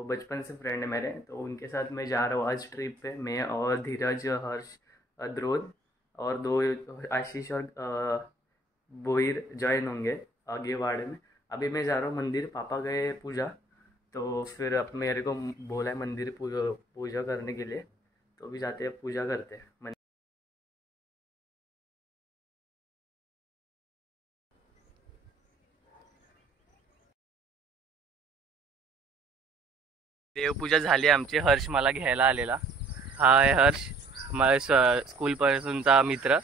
वो बचपन से फ्रेंड है मेरे, तो उनके साथ मैं जा रहा हूँ आज ट्रिप पे। मैं और धीरज, हर्ष, द्रोद और दो आशीष और बोहिर ज्वाइन होंगे आगे वाड़े में। अभी मैं जा रहा हूँ मंदिर, पापा गए पूजा, तो फिर अब मेरे को बोला है मंदिर पूजा करने के लिए, तो भी जाते हैं, पूजा करते हैं। देवपूजा झाली आमची। हर्ष मला घ्यायला आलेला, हा आहे हर्ष, माझ्या स्कूलपासूनचा मित्र।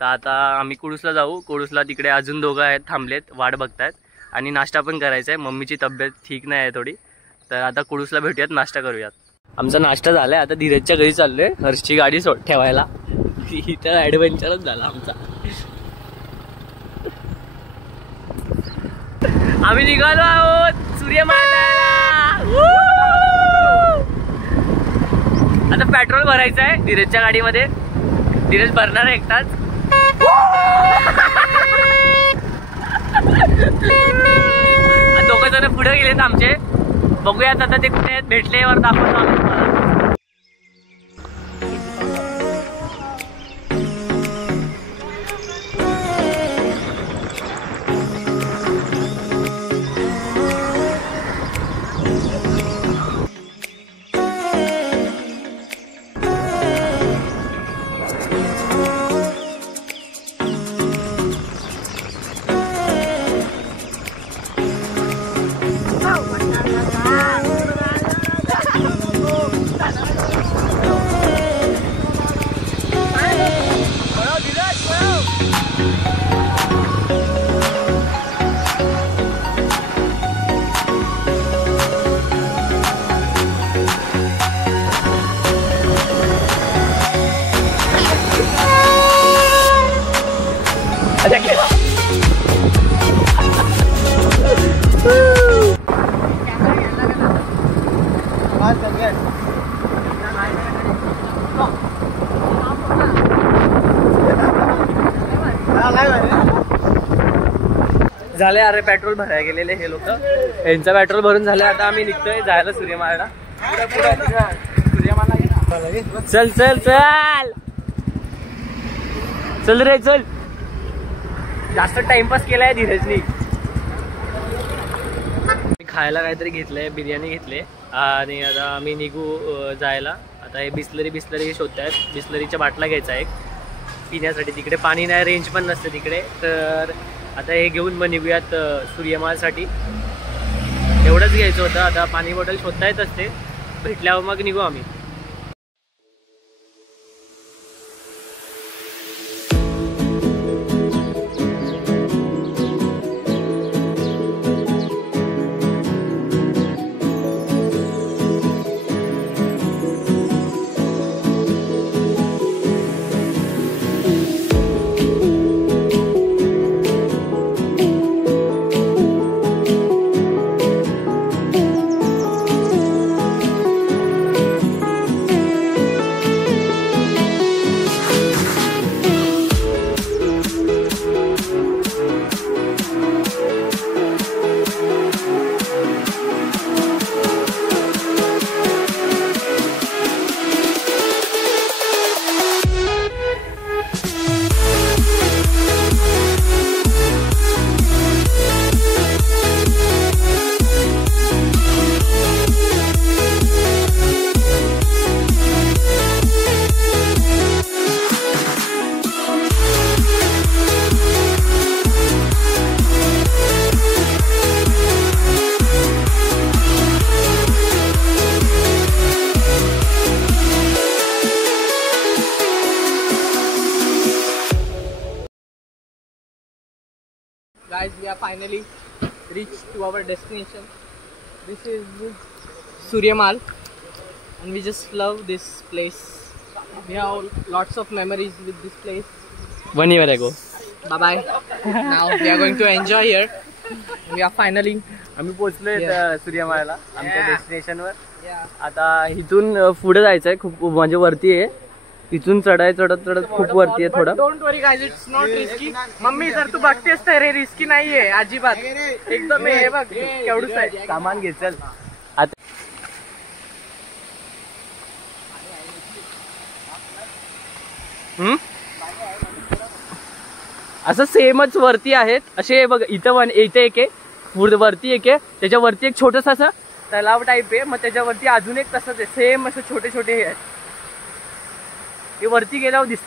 तर आता आम्ही कुडूसला जाऊ। कुडूसला तिकडे अजून दोघं आहेत, थांबलेत, वाट बघतायत आणि नाश्ता पण करायचा आहे। मम्मीची तब्येत ठीक नाही आहे थोडी, तर आता कुडूसला भेटूयात, नाश्ता करूयात। आमचा नाश्ता झालाय, आता धीरजच्या घरी चाललोय हर्षची गाडी ठेवायला। इथं ॲडव्हेंचरच झाला आमचा। आम्ही निघालो आहोत सूर्यमाला। आता पेट्रोल भरायचं आहे धीरजच्या गाडीमध्ये। धीरज भरणार आहे एकटाच। दोघं जण पुढे गेलेत आमचे, बघूयात आता ते कुठे आहेत, भेटल्यावर दाखवतो आम्ही तुम्हाला। झाले अरे, पेट्रोल भरायला गेलेले हे लोक, यांचा पेट्रोल भरून झालं। आता आम्ही निघतोय जायला सूर्यमाला। चल चल चल चल रे चल, जास्त टाइमपास केलाय धीरजनी। खायला काहीतरी घेतलंय, बिर्याणी घेतली आणि आता आम्ही निघू जायला। आता हे बिस्लरी शोधतायत, बिस्लरीच्या बाटला घ्यायचा एक पिण्यासाठी। तिकडे पाणी नाही, रेंज पण नसते तिकडे, तर आता हे घेऊन मग निघूयात सूर्यमालसाठी। एवढंच घ्यायचं होतं। आता पाणी बॉटल शोधता येत असते, भेटल्यावर मग निघू आम्ही। Guys, we are finally reached to our destination. This is Suryamal, and we just love this place. We have lots of memories with this place. 1 year ago. Bye bye. Now we are going to enjoy here. We are finally. आम्ही पोहोचलोय सूर्यमाला आमच्या डेस्टिनेशनवर। आता इथून पुढे जायचंय, खूप म्हणजे वरती आहे। इथून चढत खूप वरती आहे थोडं। Don't worry guys, it's not risky. Mummy जर तू बघतेस तर रे रिस्की नाहीये अजिबात, एकदम हे बघ केवढूच आहे। सामान घे चल। आता असं सेमच वरती आहेत असे बघ. इथं इथे एक आहे, वरती एक आहे, त्याच्यावरती एक छोटस असं तलाव टाईप आहे, मग त्याच्यावरती अजून एक तसंच आहे, सेम असं छोटे छोटे हे आहेत. हे वरती गेल्यावर दिसत.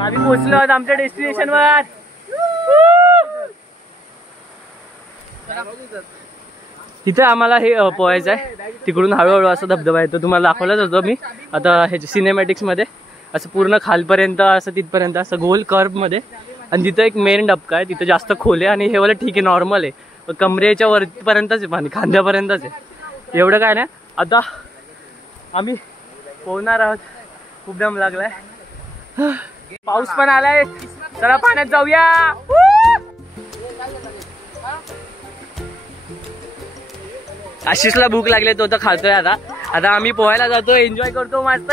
आम्ही पोहोचलो आहोत आमच्या डेस्टिनेशन वर. तिथे आम्हाला हे पोहायचं आहे. तिकडून हळूहळू असा धबधबा येतो, तुम्हाला दाखवलाच होतो मी आता ह्याच्या सिनेमॅटिक्स मध्ये. असं पूर्ण खालपर्यंत असं तिथपर्यंत असं गोल कर्व मध्ये. आणि तिथं एक मेन डबका आहे, तिथं जास्त खोल आहे. आणि हे वाला ठीक आहे, नॉर्मल आहे, कमरेच्या वरपर्यंतच आहे पाणी, खांद्यापर्यंतच आहे, एवढं काय नाही. आता आम्ही पोहणार आहोत, खूप दम लागलाय, पाऊस पण आलाय, चला पाण्यात जाऊया. आशिषला भूक लागली, तो तर खातोय. आता आता आम्ही पोहायला जातो, एन्जॉय करतो मस्त.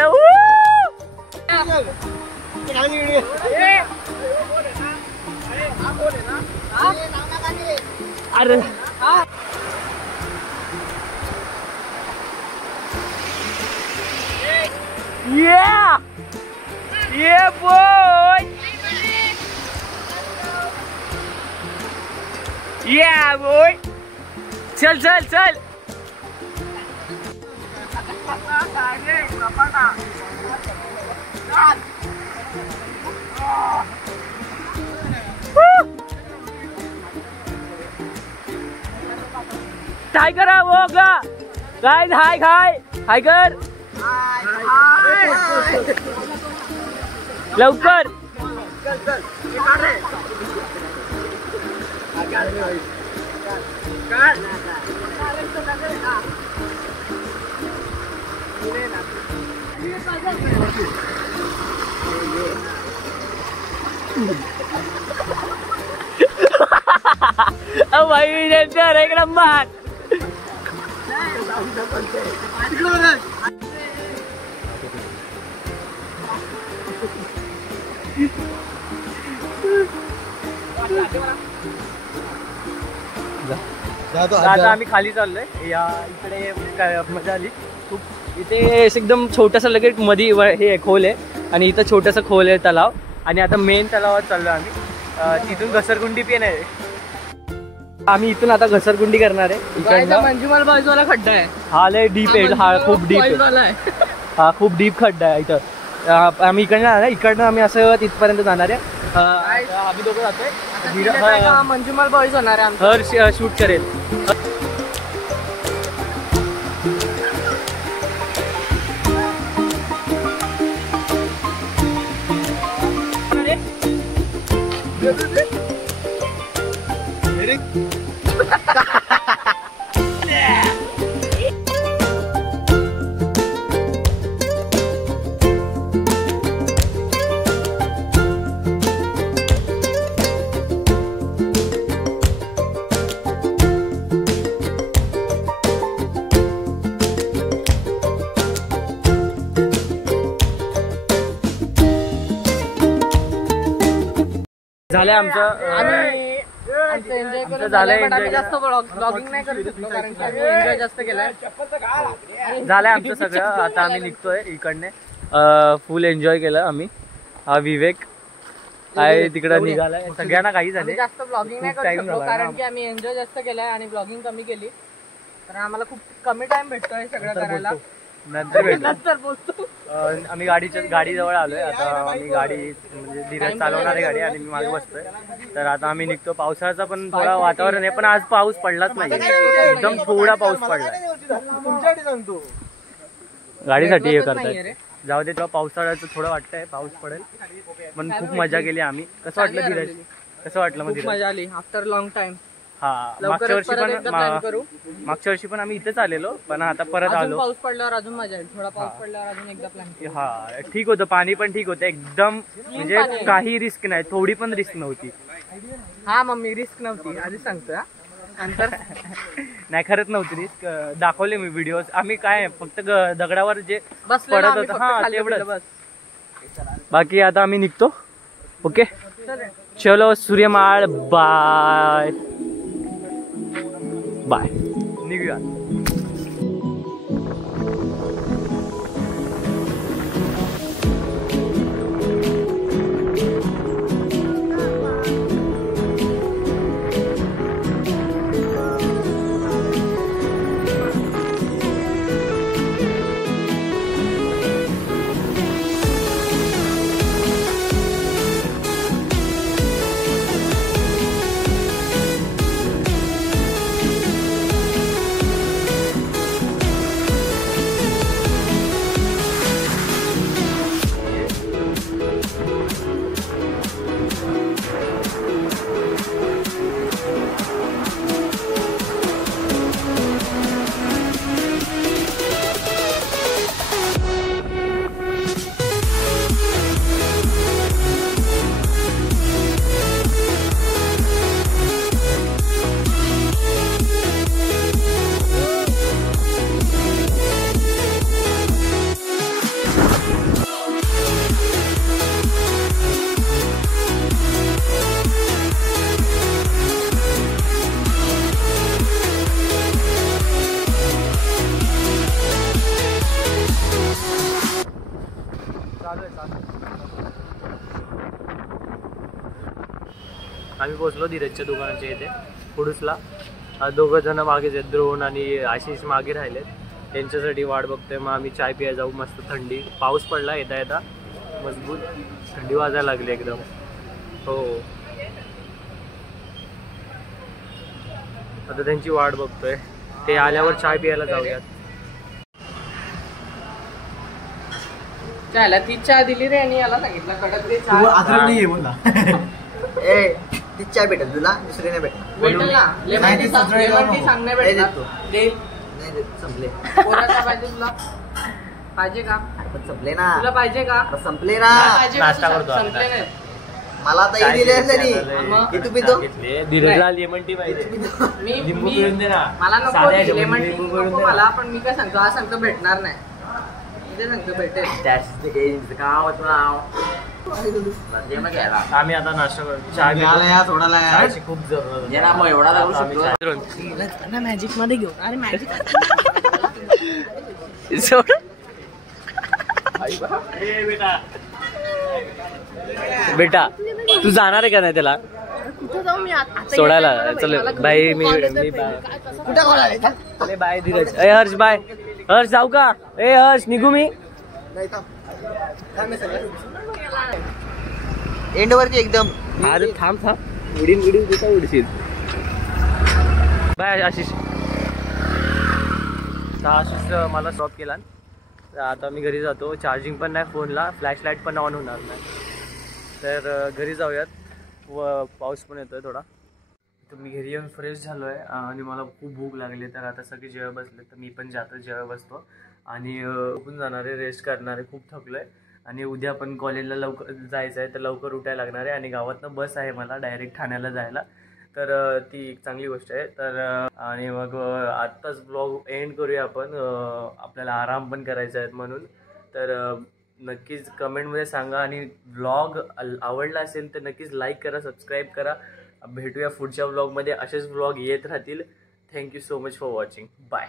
अरे yeah yeah boy yeah boy चल चल चल. टाइगर वो गा गाइस, हाय हाय टाइगर, लवकर. भाई एक नंबर. आता आम्ही खाली चाललोय. या इकडे मजा आली खूप. इथे एकदम छोटस लगेच मध्ये हे खोल आहे, आणि इथं छोटस खोल आहे तलाव. आणि आता मेन तलावात चाललोय आम्ही. तिथून घसरगुंडी पण आहे. आम्ही इथून आता घसरगुंडी करणार आहे. इकडनं मंजुमल बॉयज वाला खड्डा आहे, हा लय डीप आहे, हा खूप डीप आहे, हा खूप डीप खड्डा आहे इथं. आम्ही इकडनं आम्ही असं तिथपर्यंत जाणार आहे. आम्ही दोघं जातोय. मंजुमल बॉयज होणार आहे, हर शूट करेल. झालंय आमचं एन्जॉय झालंय. जास्त ब्लॉगिंग नाही करू शकलो कारण की आम्ही एन्जॉय जास्त केलाय. झालंय आमचं सगळं. आता आम्ही निघतोय इकडने. फुल एन्जॉय केलं आम्ही. हा विवेक आहे तिकडं निघालाय. सगळ्यांना काही झाले. जास्त ब्लॉगिंग नाही करू शकलो कारण की आम्ही एन्जॉय जास्त केलाय आणि ब्लॉगिंग कमी केली, तर आम्हाला खूप कमी टाइम भेटतोय सगळं करायला. नंतर भेटू. नंतर बोलतो. आम्ही गाडीजवळ आलोय आता. आम्ही गाडी म्हणजे धीरज चालवणार आहे गाडी आणि मी मागे बसतोय. तर आता आम्ही निघतो. पावसाचा पण थोडा वातावरण आहे पण आज पाऊस पडलाच नाही, एकदम थोडा पाऊस पडला. गाडीसाठी हे करताय. जाऊ दे, तुला पावसाळ्याचं थोडं वाटतंय पाऊस पडेल पण खूप मजा केली आम्ही. कसं वाटलं धीरज? कसं वाटलं मग धीरज? मजा आली आफ्टर लॉंग टाइम. हा मागच्या वर्षी पण आम्ही इथेच आलेलो पण आता परत आलो. पाऊस पडल्यावर अजून मजा येईल. थोडा पाऊस पडल्यावर अजून एकदा प्लॅन. हा ठीक होतं, पाणी पण ठीक होतं एकदम, म्हणजे काही रिस्क नाही, थोडी पण रिस्क नव्हती. हा मम्मी रिस्क नव्हती आधी सांगतो. नंतर नाही खरंच नव्हती रिस्क. दाखवले मी व्हिडिओ. आम्ही काय फक्त दगडावर जे पडत होतं हा तेवढं. बाकी आता आम्ही निघतो. ओके चलो सूर्यमाळ. Bye bye. निघूया. आम्ही पोहोचलो धीरजच्या दुकानाच्या इथे कुडूसला. दोघं जण मागेच आहेत, द्रोण आणि आशिष मागे राहिलेत. त्यांच्यासाठी वाट बघतोय. मग आम्ही चाय प्यायला जाऊ. मस्त थंडी, पाऊस पडला येता येता, मजबूत थंडी वाजायला लागली एकदम. हो आता त्यांची वाट बघतोय. ते आल्यावर चाय प्यायला जाऊयात. चायला ती चहा दिली रे आणि याला सांगितलं कडक दे चहा. नाही बोलला ए ती चाय भेटेल तुला, दुसरी नाही भेटणार. भेटेल ना. लेमन टी सांगणे भेटणार. देईल नाही देत, संपले. कोणाला पाहिजे तुला? पाहिजे का? पण संपले ना. तुला पाहिजे का? संपले ना. नाश्ता करतो संपले नाही. मला आता दिले तरी किती पितो? धीरजला लेमन टी पाहिजे. लिंबू पिळून दे ना. मला नको लेमन टी नको मला. पण मी काय सांगतो, आज सांगतो भेटणार नाही. ते सांगतो भेटेल. आम्ही आता नाश्ता करतो. चहाची खूप जरूरत. मॅजिक मध्ये घेऊ. अरे मॅजिक बेटा तू जाणार आहे का नाही त्याला कुठे जाऊ मी सोडायला? चल बाय. मी बाय. बाय धीरज. ए हर्ष बाय. हर्ष जाऊ का? ए हर्ष निघू मी. एंड वरती एकदम. अरे थांब उडीन कुठं उडशील. बाय आशिष. आशिष मला स्टॉप केला. आता मी घरी जातो. चार्जिंग पण नाही फोनला, फ्लॅशलाईट पण ऑन होणार नाही. तर घरी जाऊयात. व पाऊस पण येतोय थोडा. तर मी घरी येऊन फ्रेश झालो आहे आणि मला खूप भूक लागली. तर आता सगळे जेव्हा बसले तर मी पण जातो, जेव्हा बसतो आणि उठून जाणार आहे, रेस्ट करणार आहे. खूप थकलो आहे आणि उद्या पण कॉलेजला लवकर जायचं आहे तर लवकर उठायला लागणार आहे. आणि गावातनं बस आहे मला डायरेक्ट ठाण्याला जायला. तर ती एक चांगली गोष्ट आहे. तर आणि मग आत्ताच ब्लॉग एंड करूया आपण. आपल्याला आराम पण करायचा आहे म्हणून. तर नक्कीच कमेंटमध्ये सांगा आणि ब्लॉग आवडला असेल तर नक्कीच लाईक करा, सबस्क्राईब करा. भेटूया पुढच्या ब्लॉगमध्ये. असेच ब्लॉग येत राहतील. Thank you so much for watching. Bye.